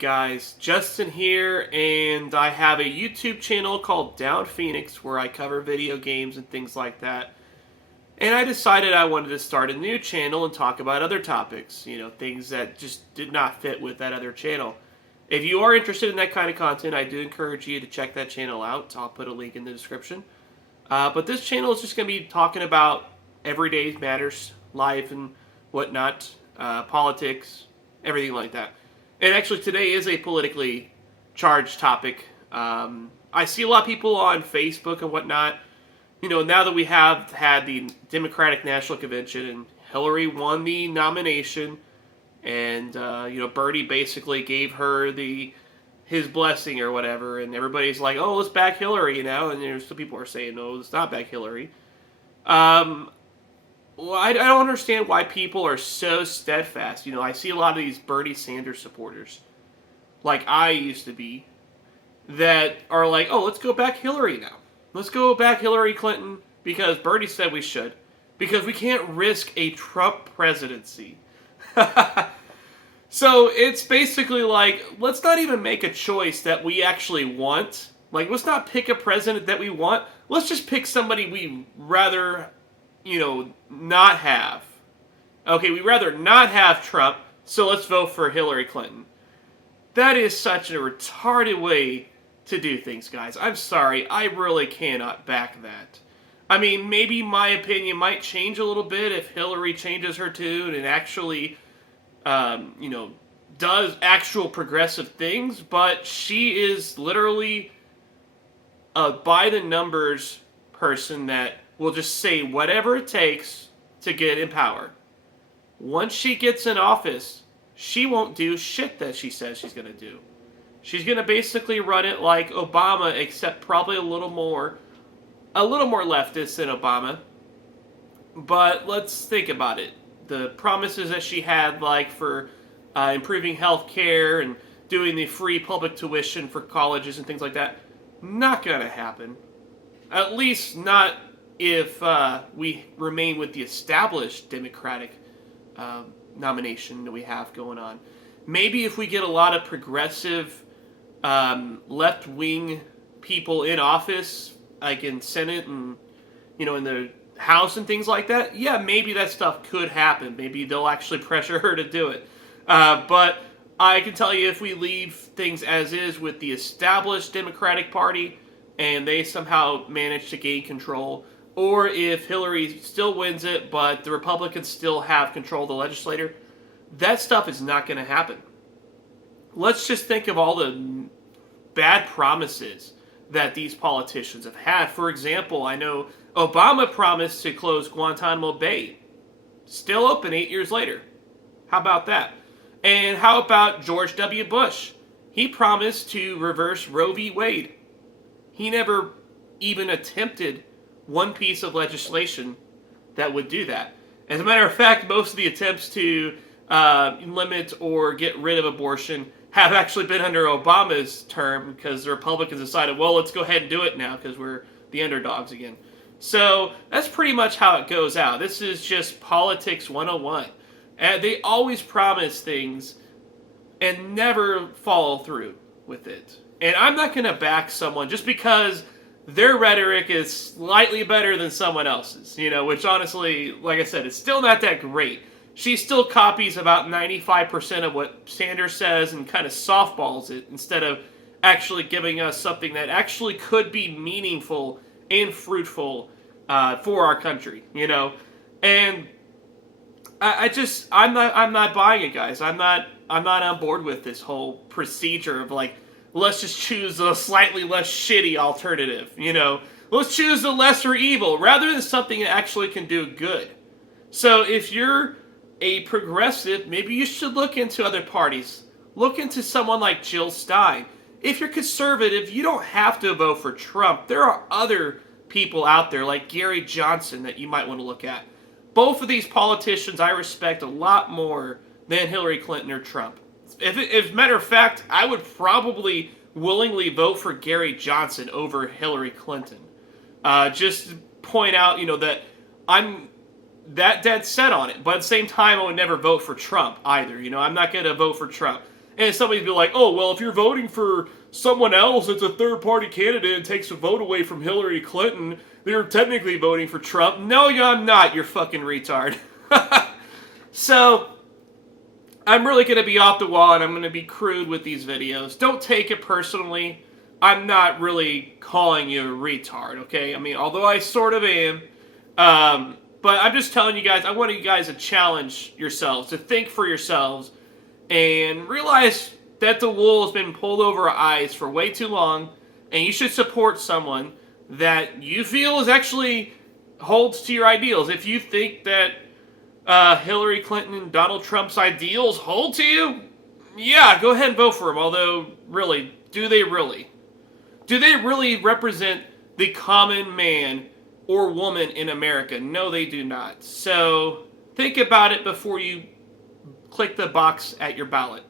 Guys, Justin here, and I have a YouTube channel called Down Phoenix where I cover video games and things like that. And I decided I wanted to start a new channel and talk about other topics, things that just did not fit with that other channel. If you are interested in that kind of content, I do encourage you to check that channel out. I'll put a link in the description. But this channel is just going to be talking about everyday matters, life and whatnot, politics, everything like that. And actually, today is a politically charged topic. I see a lot of people on Facebook and whatnot. Now that we have had the Democratic National Convention and Hillary won the nomination, and Bernie basically gave her his blessing or whatever, and everybody's like, "Oh, let's back Hillary," and some people are saying, "No, let's not back Hillary." Well, I don't understand why people are so steadfast. I see a lot of these Bernie Sanders supporters, like I used to be, that are like, oh, let's go back Hillary now. Let's go back Hillary Clinton because Bernie said we should. Because we can't risk a Trump presidency. So it's basically like, let's not even make a choice that we actually want. Like, let's not pick a president that we want. Let's just pick somebody we rather not have. Okay, we'd rather not have Trump, so let's vote for Hillary Clinton. That is such a retarded way to do things, guys. I'm sorry, I really cannot back that. I mean, maybe my opinion might change a little bit if Hillary changes her tune and actually, does actual progressive things, but she is literally a by-the-numbers person that will just say whatever it takes to get in power. Once she gets in office, she won't do shit that she says she's going to do. She's going to basically run it like Obama, except probably a little more leftist than Obama. But let's think about it. The promises that she had, like for improving health care and doing the free public tuition for colleges and things like that, not going to happen. At least not if we remain with the established Democratic nomination that we have going on. Maybe if we get a lot of progressive left-wing people in office, like in Senate and in the House and things like that, yeah, maybe that stuff could happen. Maybe they'll actually pressure her to do it. But I can tell you, if we leave things as is with the established Democratic Party and they somehow manage to gain control, or if Hillary still wins it, but the Republicans still have control of the legislature, that stuff is not going to happen. Let's just think of all the bad promises that these politicians have had. For example, I know Obama promised to close Guantanamo Bay. Still open 8 years later. How about that? And how about George W. Bush? He promised to reverse Roe v. Wade. He never even attempted one piece of legislation that would do that. As a matter of fact, most of the attempts to limit or get rid of abortion have actually been under Obama's term because the Republicans decided, well, let's go ahead and do it now because we're the underdogs again. So that's pretty much how it goes out. This is just politics 101. And they always promise things and never follow through with it. And I'm not going to back someone just because their rhetoric is slightly better than someone else's, which honestly, like I said, it's still not that great. She still copies about 95% of what Sanders says and kind of softballs it instead of actually giving us something that actually could be meaningful and fruitful for our country, And I'm not buying it, guys. I'm not on board with this whole procedure of like, let's just choose a slightly less shitty alternative, Let's choose the lesser evil rather than something that actually can do good. So if you're a progressive, maybe you should look into other parties. Look into someone like Jill Stein. If you're conservative, you don't have to vote for Trump. There are other people out there like Gary Johnson that you might want to look at. Both of these politicians I respect a lot more than Hillary Clinton or Trump. As a matter of fact, I would probably willingly vote for Gary Johnson over Hillary Clinton. Just to point out, that I'm that dead set on it. But at the same time, I would never vote for Trump either. I'm not going to vote for Trump. And somebody'd be like, oh, well, if you're voting for someone else that's a third-party candidate and takes a vote away from Hillary Clinton, they're technically voting for Trump. No, I'm not, you fucking retard. So, I'm really going to be off the wall and I'm going to be crude with these videos. Don't take it personally. I'm not really calling you a retard, okay? I mean, although I sort of am. But I'm just telling you guys, I want you guys to challenge yourselves, to think for yourselves, and realize that the wool has been pulled over our eyes for way too long, and you should support someone that you feel is actually holds to your ideals. If you think that Hillary Clinton and Donald Trump's ideals hold to you, yeah, go ahead and vote for them. Although, really, do they really? Do they really represent the common man or woman in America? No, they do not. So, think about it before you click the box at your ballot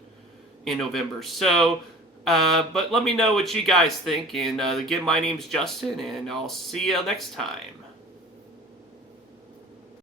in November. So, but let me know what you guys think. And again, my name's Justin, and I'll see you next time.